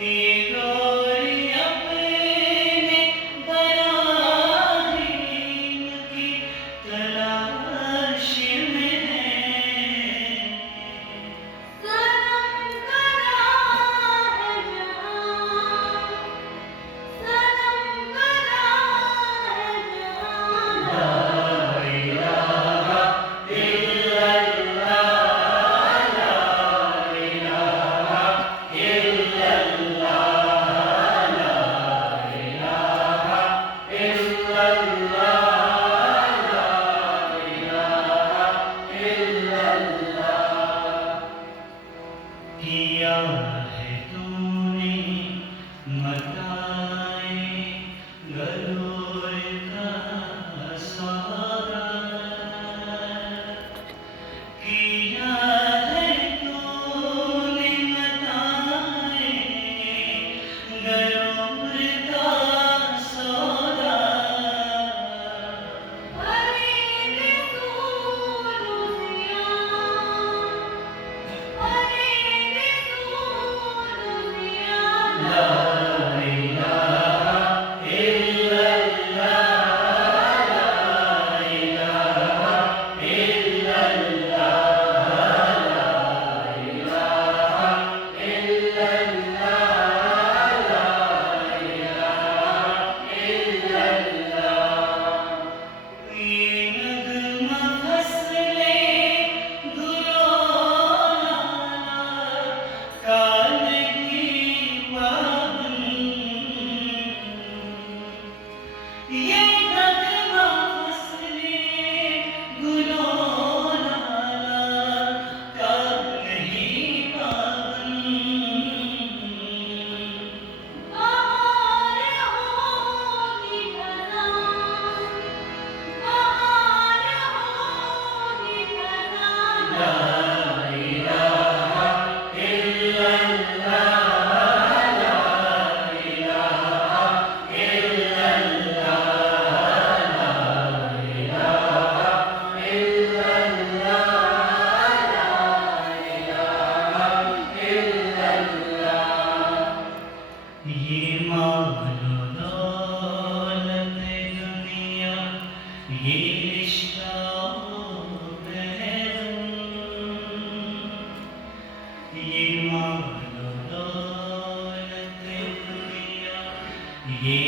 ये गोरी अपने बराहीन की तलाश में है। सनम गदा है जहां, सनम गदा है जहां। ला इलाहा इल्लल्लाह, ला इलाहा इल्लल्लाह, ला इलाहा इल्लल्लाह, ला इलाहा इल्लल्लाह। किया है तूने मताए गरूर का सौदा, किया है तूने मताए गरूर का सौदा। हरे सूरज़ियाँ, हरे सूरज़ियाँ। ला इलाहा इल्लल्लाह, ला इलाहा इल्लल्लाह, ला इलाहा इल्लल्लाह, ला इलाहा इल्लल्लाह। ये नगमा फसले गुलों लाला का नहीं पाबंद। ये नगमा फसले गुलों लाला का नहीं पाबंद। बहार होगी खज़ां, बहार होगी खज़ां। ला इलाहा इल्लल्लाह, ला इलाहा इल्लल्लाह, ला इलाहा इल्लल्लाह, ला इलाहा इल्लल्लाह। ये मानो दौलत दुनिया, ये रिश्ता ये मानो दौलत दुनिया, ये